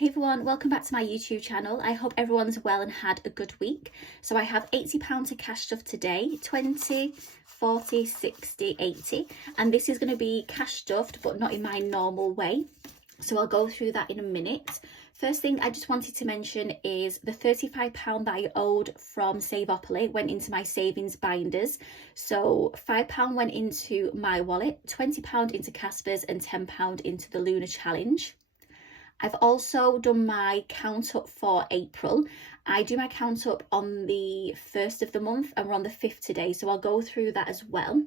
Hey everyone, welcome back to my YouTube channel. I hope everyone's well and had a good week. So I have £80 to cash stuff today, 20, 40, 60, 80. And this is going to be cash stuffed, but not in my normal way. So I'll go through that in a minute. First thing I just wanted to mention is the £35 that I owed from AttaPoll went into my savings binders. So £5 went into my wallet, £20 into Casper's and £10 into the Lunar Challenge. I've also done my count up for April. I do my count up on the 1st of the month and we're on the 5th today, so I'll go through that as well.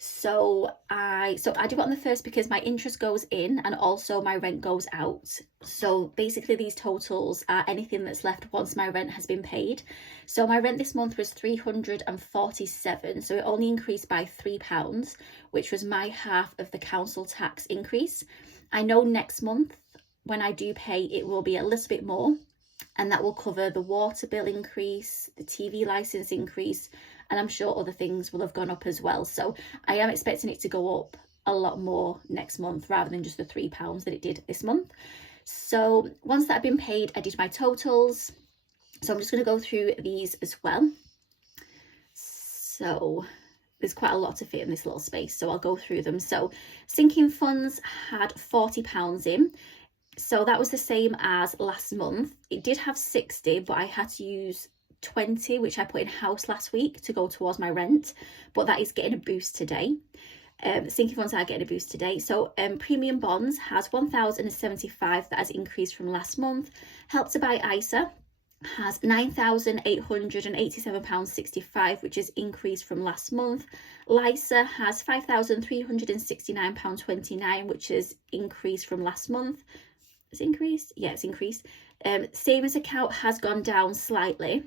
So I do it on the 1st because my interest goes in and also my rent goes out. So basically these totals are anything that's left once my rent has been paid. So my rent this month was £347, so it only increased by £3, which was my half of the council tax increase. I know next month when I do pay it will be a little bit more, and that will cover the water bill increase, the TV license increase, and I'm sure other things will have gone up as well. So I am expecting it to go up a lot more next month rather than just the £3 that it did this month. So once that had been paid, I did my totals. So I'm just going to go through these as well. So there's quite a lot to fit in this little space, so I'll go through them. So sinking funds had £40 in. So that was the same as last month. It did have 60, but I had to use 20, which I put in house last week to go towards my rent, but that is getting a boost today. Sinking funds are getting a boost today. So premium bonds has 1,075, that has increased from last month. Help to Buy ISA has £9,887.65, which is increased from last month. LISA has £5,369.29, which is increased from last month. It's increased? Yeah, it's increased. Savings account has gone down slightly.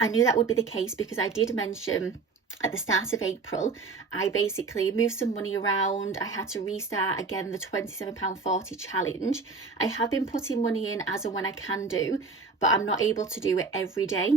I knew that would be the case because I did mention at the start of April, I basically moved some money around. I had to restart again the £27.40 challenge. I have been putting money in as and when I can do, but I'm not able to do it every day.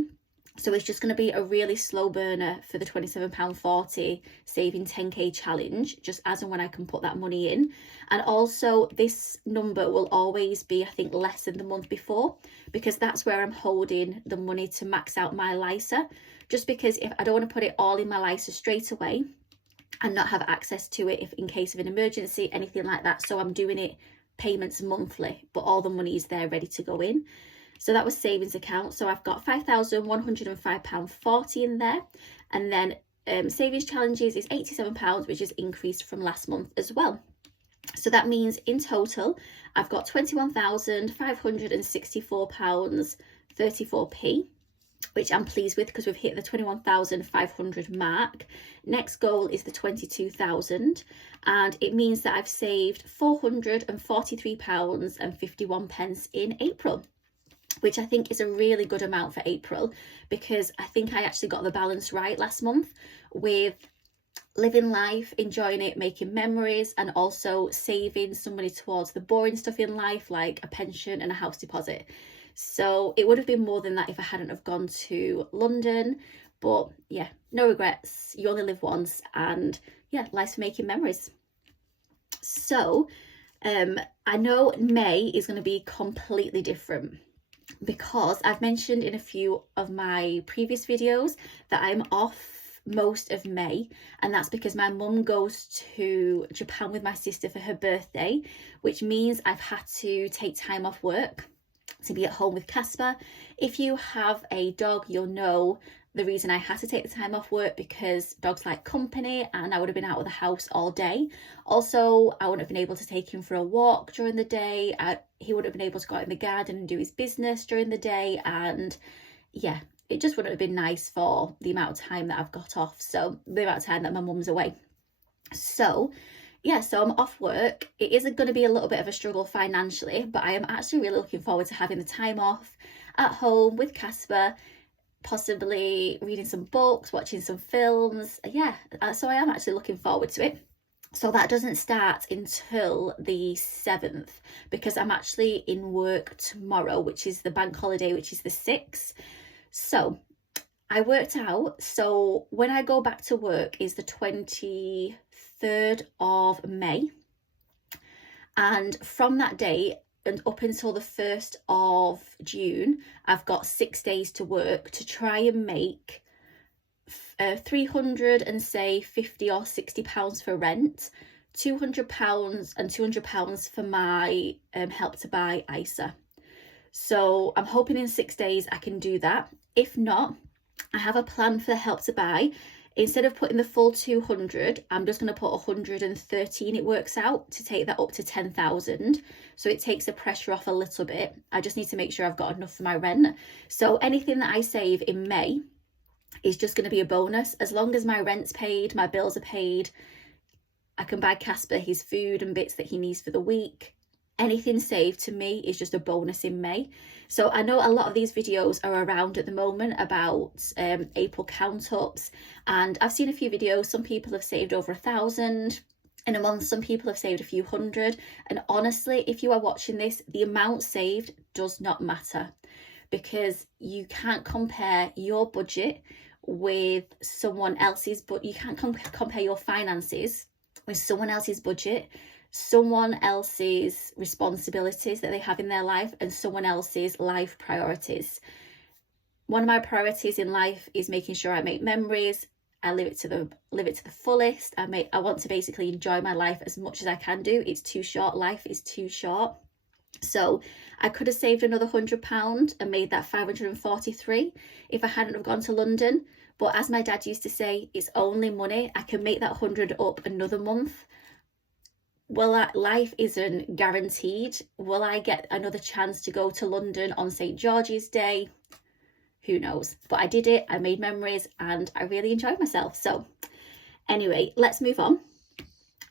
So it's just going to be a really slow burner for the £27.40 saving 10k challenge, just as and when I can put that money in. And also this number will always be, I think, less than the month before, because that's where I'm holding the money to max out my LISA. Just because if I don't want to put it all in my LISA straight away and not have access to it if in case of an emergency, anything like that. So I'm doing it payments monthly, but all the money is there ready to go in. So that was savings account. So I've got £5,105.40 in there. And then savings challenges is £87, which is increased from last month as well. So that means in total, I've got £21,564.34p, which I'm pleased with because we've hit the 21,500 mark. Next goal is the 22,000, and it means that I've saved £443.51 in April, which I think is a really good amount for April, because I think I actually got the balance right last month with living life, enjoying it, making memories, and also saving some money towards the boring stuff in life like a pension and a house deposit. So it would have been more than that if I hadn't have gone to London, but yeah, no regrets. You only live once, and yeah, life's for making memories. So I know May is going to be completely different, because I've mentioned in a few of my previous videos that I'm off most of May, and that's because my mum goes to Japan with my sister for her birthday, which means I've had to take time off work to be at home with Casper. If you have a dog, you'll know the reason I had to take the time off work, because dogs like company and I would have been out of the house all day. Also, I wouldn't have been able to take him for a walk during the day. He wouldn't have been able to go out in the garden and do his business during the day, and yeah, it just wouldn't have been nice for the amount of time that I've got off, so the amount of time that my mum's away. So yeah, so I'm off work. It is going to be a little bit of a struggle financially, but I am actually really looking forward to having the time off at home with Casper, possibly reading some books, watching some films. Yeah, so I am actually looking forward to it. So that doesn't start until the 7th, because I'm actually in work tomorrow, which is the bank holiday, which is the 6th. So I worked out, so when I go back to work is the 23rd of May, and from that date and up until the 1st of June, I've got 6 days to work to try and make 300 and say 50 or 60 pounds for rent, 200 pounds and 200 pounds for my Help to Buy ISA. So I'm hoping in 6 days I can do that. If not, I have a plan for Help to Buy. Instead of putting the full 200, I'm just going to put 113, it works out, to take that up to 10,000. So it takes the pressure off a little bit. I just need to make sure I've got enough for my rent. So anything that I save in May is just going to be a bonus. As long as my rent's paid, my bills are paid, I can buy Casper his food and bits that he needs for the week. Anything saved to me is just a bonus in May. So I know a lot of these videos are around at the moment about April count ups, and I've seen a few videos. Some people have saved over 1,000 in a month, some people have saved a few hundred, and honestly, if you are watching this, the amount saved does not matter, because you can't compare your budget with someone else's, but you can't compare your finances with someone else's budget, someone else's responsibilities that they have in their life, and someone else's life priorities. One of my priorities in life is making sure I make memories. I live it to the fullest. I want to basically enjoy my life as much as I can do. It's too short. Life is too short. So I could have saved another £100 and made that 543 if I hadn't have gone to London. But as my dad used to say, it's only money. I can make that 100 up another month. Well, life isn't guaranteed. Will I get another chance to go to London on St. George's Day? Who knows? But I did it, I made memories, and I really enjoyed myself. So anyway, let's move on.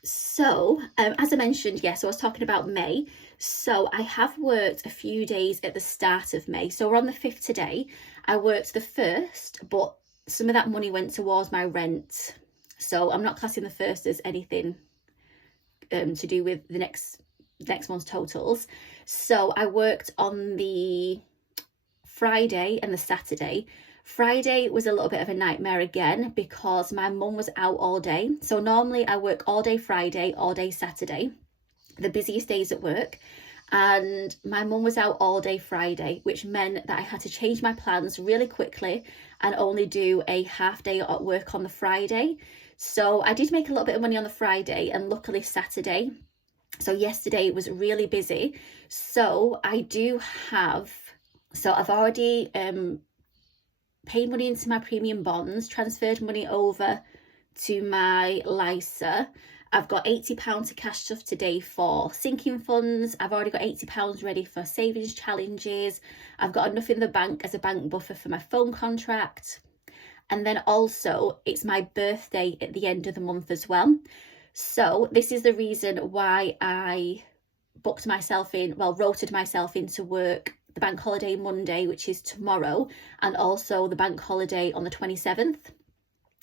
So as I mentioned, so I was talking about May. So I have worked a few days at the start of May. So we're on the 5th today. I worked the 1st, but some of that money went towards my rent. So I'm not classing the 1st as anything to do with the next month's totals. So I worked on the Friday and the Saturday. Friday was a little bit of a nightmare again because my mum was out all day. So normally I work all day Friday, all day Saturday, the busiest days at work. And my mum was out all day Friday, which meant that I had to change my plans really quickly and only do a half day at work on the Friday. So I did make a little bit of money on the Friday, and luckily Saturday. So yesterday was really busy. So I've already paid money into my premium bonds, transferred money over to my LISA. I've got £80 to cash stuff today for sinking funds. I've already got £80 ready for savings challenges. I've got enough in the bank as a bank buffer for my phone contract. And then also it's my birthday at the end of the month as well. So this is the reason why I rotated myself into work the bank holiday Monday, which is tomorrow, and also the bank holiday on the 27th.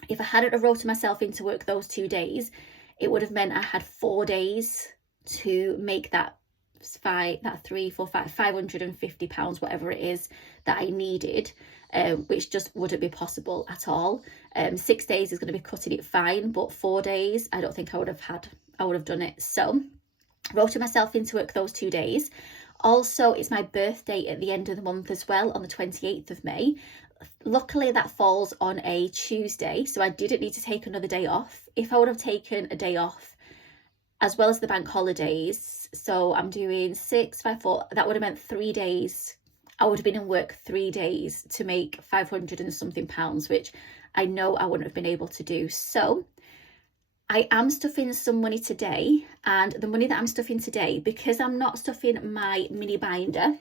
If I hadn't have rotated myself into work those 2 days, it would have meant I had 4 days to make that £550, whatever it is that I needed, which just wouldn't be possible at all. 6 days is going to be cutting it fine, but 4 days, I don't think I would have done it. So rotated myself into work those 2 days. Also, it's my birthday at the end of the month as well, on the 28th of May. Luckily, that falls on a Tuesday, so I didn't need to take another day off. If I would have taken a day off, as well as the bank holidays, so I'm doing 6, 5, 4, that would have meant 3 days. I would have been in work 3 days to make 500 and something pounds, which I know I wouldn't have been able to do. So I am stuffing some money today, and the money that I'm stuffing today, because I'm not stuffing my mini binder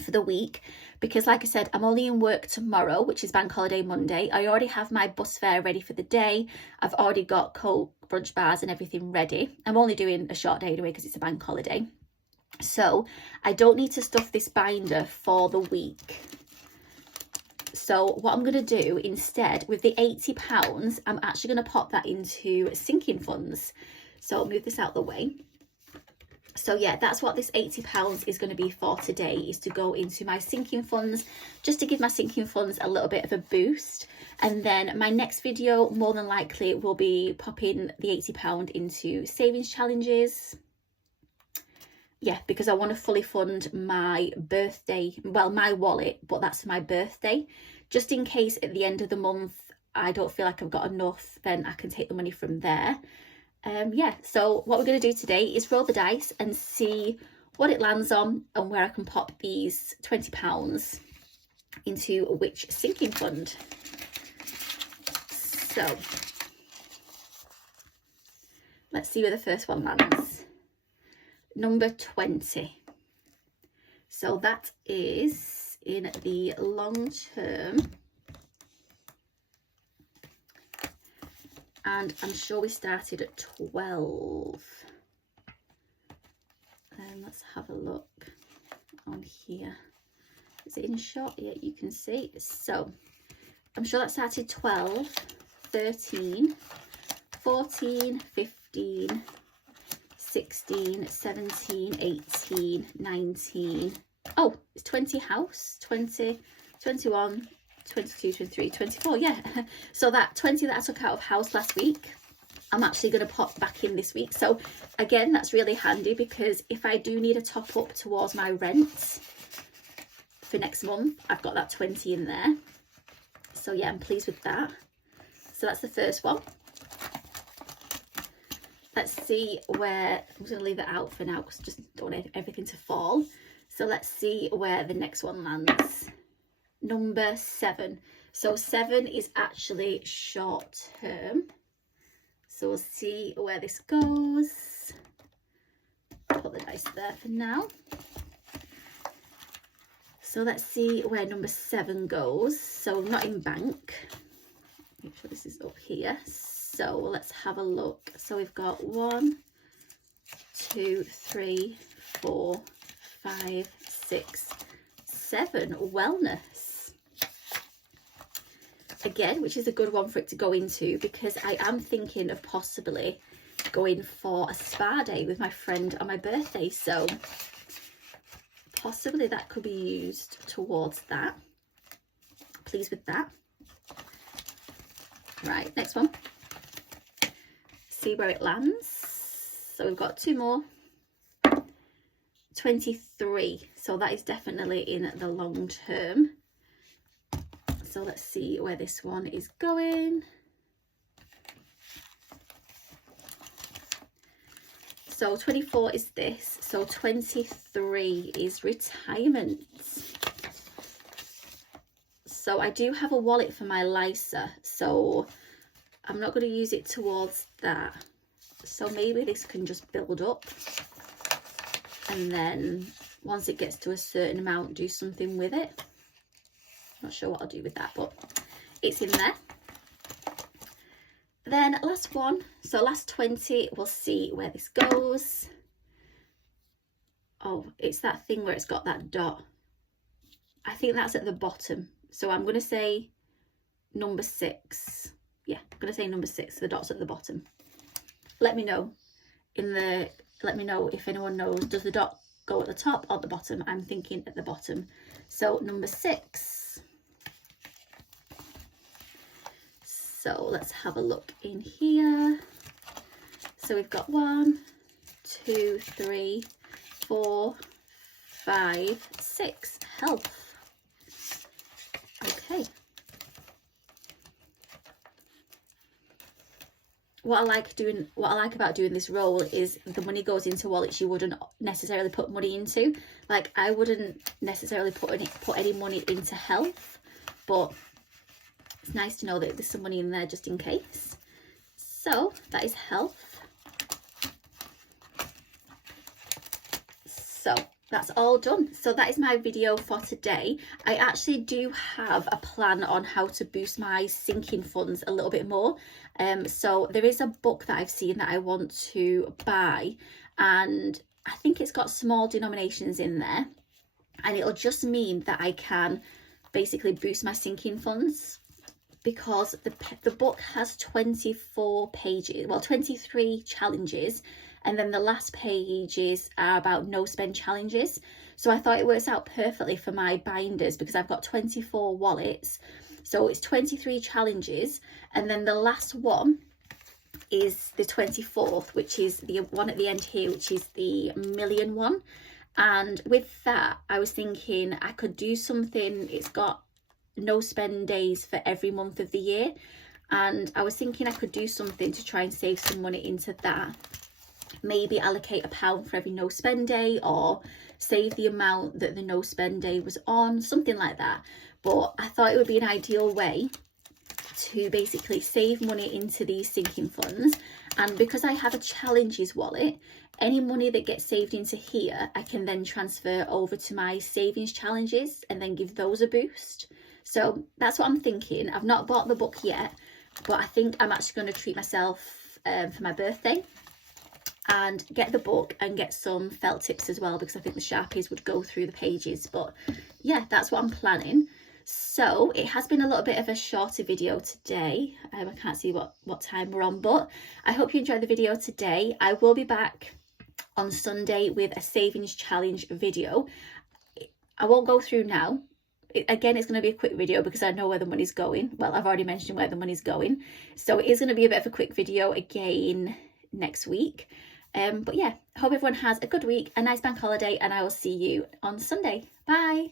for the week, because like I said, I'm only in work tomorrow, which is bank holiday Monday. I already have my bus fare ready for the day. I've already got Coke, brunch bars and everything ready. I'm only doing a short day anyway because it's a bank holiday. So I don't need to stuff this binder for the week. So what I'm going to do instead, with the £80, I'm actually going to pop that into sinking funds. So I'll move this out the way. So yeah, that's what this £80 is going to be for today, is to go into my sinking funds, just to give my sinking funds a little bit of a boost. And then my next video, more than likely, will be popping the £80 into savings challenges. yeah, because I want to fully fund my birthday, well, my wallet, but that's for my birthday, just in case at the end of the month I don't feel like I've got enough, then I can take the money from there. Yeah, so what we're going to do today is roll the dice and see what it lands on and where I can pop these £20 into which sinking fund. So let's see where the first one lands. Number 20. So that is in the long term. And I'm sure we started at 12. Let's have a look on here. Is it in shot? Yeah, you can see. So I'm sure that started 12, 13, 14, 15, 16, 17, 18, 19. Oh, it's 20 house, 20, 21, 22, 23, 24. Yeah. So that 20 that I took out of house last week, I'm actually going to pop back in this week. So again, that's really handy because if I do need a top up towards my rent for next month, I've got that 20 in there. So yeah, I'm pleased with that. So that's the first one. Let's see where, I'm going to leave it out for now because I just don't want everything to fall. So let's see where the next one lands. Number 7. So 7 is actually short term. So we'll see where this goes. Put the dice there for now. So let's see where number 7 goes. So not in bank. Make sure this is up here. So let's have a look. So we've got 1, 2, 3, 4, 5, 6, 7. Wellness. Again, which is a good one for it to go into because I am thinking of possibly going for a spa day with my friend on my birthday. So possibly that could be used towards that. Pleased with that. Right, next one. See where it lands. So we've got 2 more. 23. So that is definitely in the long term. So let's see where this one is going. So 24 is this. So 23 is retirement. So I do have a wallet for my LISA. So I'm not going to use it towards that. So maybe this can just build up. And then once it gets to a certain amount, do something with it. Not sure what I'll do with that, but it's in there. Then last one, so last 20, we'll see where this goes. Oh, it's that thing where it's got that dot. I think that's at the bottom. So I'm going to say number 6. Yeah, I'm going to say number 6. The dot's at the bottom. Let me know if anyone knows. Does the dot go at the top or the bottom? I'm thinking at the bottom. So number 6. So let's have a look in here. So we've got 1, 2, 3, 4, 5, 6. Health. Okay. What I like about doing this roll is the money goes into wallets you wouldn't necessarily put money into. Like I wouldn't necessarily put any money into health, but it's nice to know that there's some money in there just in case. So that is health. So that's all done. So that is my video for today. I actually do have a plan on how to boost my sinking funds a little bit more. So there is a book that I've seen that I want to buy, and I think it's got small denominations in there, and it'll just mean that I can basically boost my sinking funds, because the book has 24 pages, well 23 challenges, and then the last pages are about no spend challenges. So I thought it works out perfectly for my binders because I've got 24 wallets. So it's 23 challenges, and then the last one is the 24th, which is the one at the end here, which is the million one. And with that, I was thinking I could do something. It's got no spend days for every month of the year, and I was thinking I could do something to try and save some money into that. Maybe allocate £1 for every no spend day, or save the amount that the no spend day was on, something like that. But I thought it would be an ideal way to basically save money into these sinking funds. And because I have a challenges wallet, any money that gets saved into here, I can then transfer over to my savings challenges and then give those a boost. So that's what I'm thinking. I've not bought the book yet, but I think I'm actually going to treat myself for my birthday and get the book and get some felt tips as well, because I think the Sharpies would go through the pages. But yeah, that's what I'm planning. So it has been a little bit of a shorter video today. I can't see what time we're on, but I hope you enjoyed the video today. I will be back on Sunday with a savings challenge video. I won't go through now. Again, it's going to be a quick video because I know where the money's going. Well, I've already mentioned where the money's going. So it is going to be a bit of a quick video again next week. But yeah, I hope everyone has a good week, a nice bank holiday, and I will see you on Sunday. Bye.